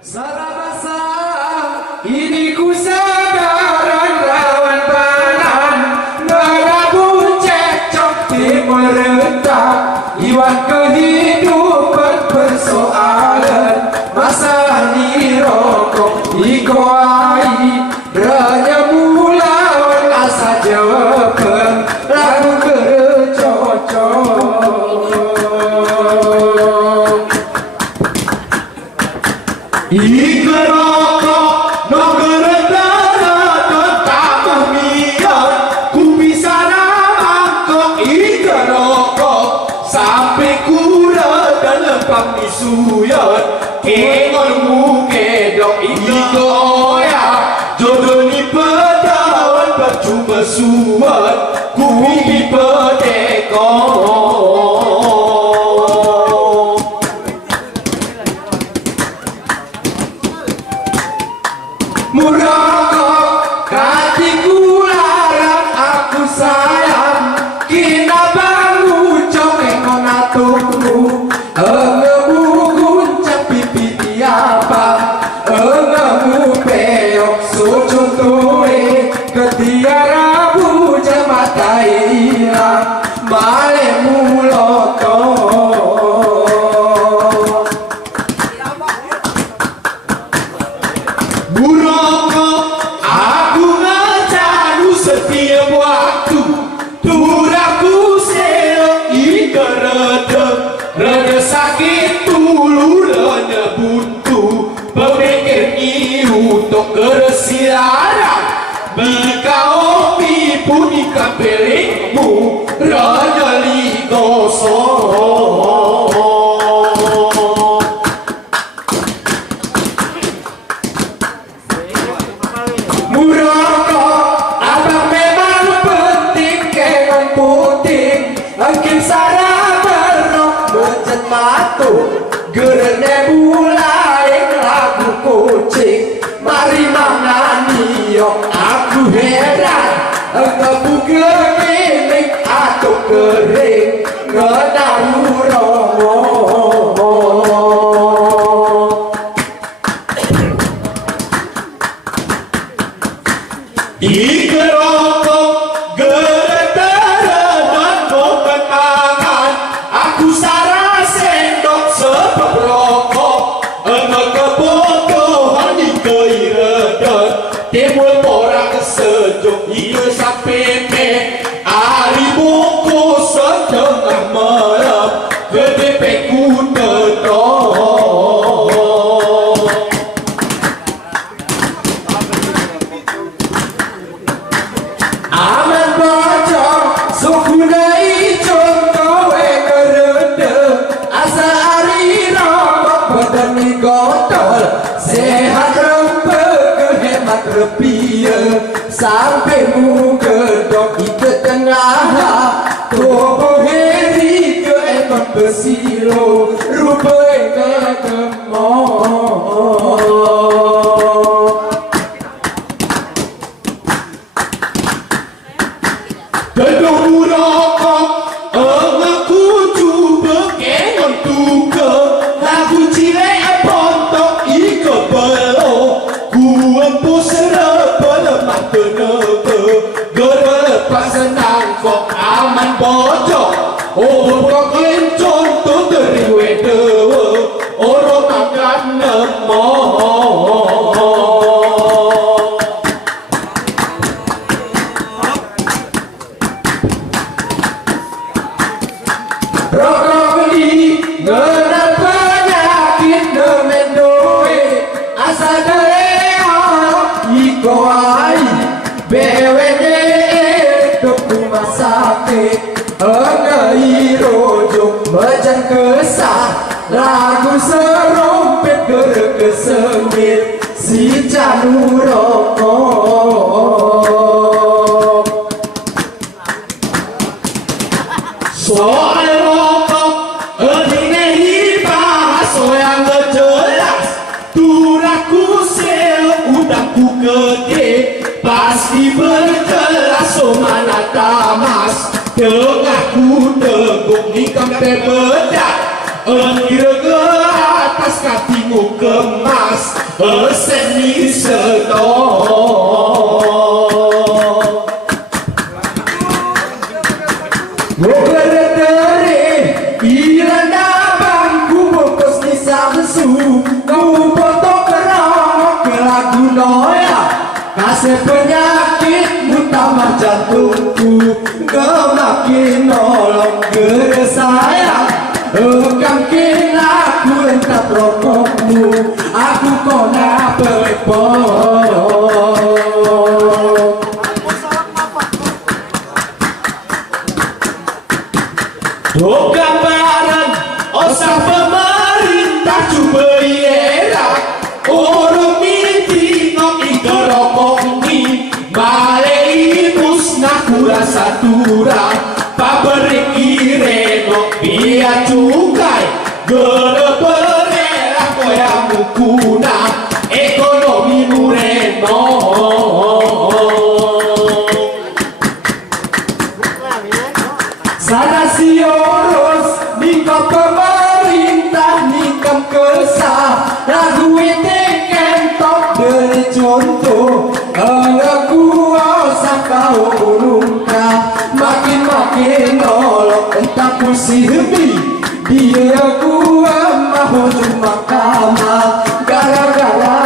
Sarabasa ini ku sadaran rawan panan ngelabu cecok merentak iwan kehidupan persoalan masa ni rokok ikoai ranya mulawan asa jawaban lagu kercocok Ikerokok nogeredara tetap mian ku bisa namangkok ikerokok sampai kura dalam pamisuyan kengon mukedok ikoya jodoh ni pedawan percuma suat ku bibi pedekok Murokok hatiku larang aku sayang kina bangun congeng atungmu engemu guncang pipi tiapa engemu peok sujud tuwe ketia rabu jamata hilang malemu lotong Burokok aku ngecanu setiap waktu turaku selok ikerede rada sakit tulu rada buntu pemikir untuk keresilaran bika opi pun ikapelingmu rada ligosong Murokok abang memang penting kengon puting angkin sarah berok becet matu gerene mulai lagu kucing mari mangani yok aku heran engkau buka milik atau kering ngedaru romo Ikerokok geretara dan bukan tangan aku sarah sendok sebab rokok engkau kebodohan di keiredan timbul orang sejuk iya sampai hari bungkus setengah malam gede peku tetap Aman bocor sukunai contoh kerede asa ari rokok badan ni gotol sehat rempeh kehemat rupiah sampai muka dok ike tengah tubuh heri ke ekor besilo rupai ke gemok Gedung murokok aku cuba kengon tuga lagu cile pontok ike belo ku empus serapa lemah tenaga gerepak senang kok aman bocok kok kencon tu teriwe dewa orang makan nemok Rokok beli ngeran penyakit demendoe asa dereho iko ai BWD dok rumah sakit engai rojo majan kesah lagu serompet gere kesengit si canu rokok soal rokok ini dibahas soal jelas turaku selok udahku gede pasti berjelas so mana tamas tengahku teguk di kampe bedak Engkira ke atas katimu kemas seni seto Ngokere iranda bangku bungkus di samsu kau potong kerang ke lagu noya kasih penyakit utama jantungku kemakin nolong ke saya Kangkin aku entah rokokmu aku kona pelepon do gambaran osah pemerintah coba era urung miti no igerokok ni balai musnah kurasa turang pabrik ireno biar cukai gede-gede koyang mukuna ekonomi mureno sana siorus nikam pemerintah nikam kesah lagu itu kentok dari contoh aku osah kau ulungka makin nolok entah kursi dia gua mahu cuma kamar gara-gara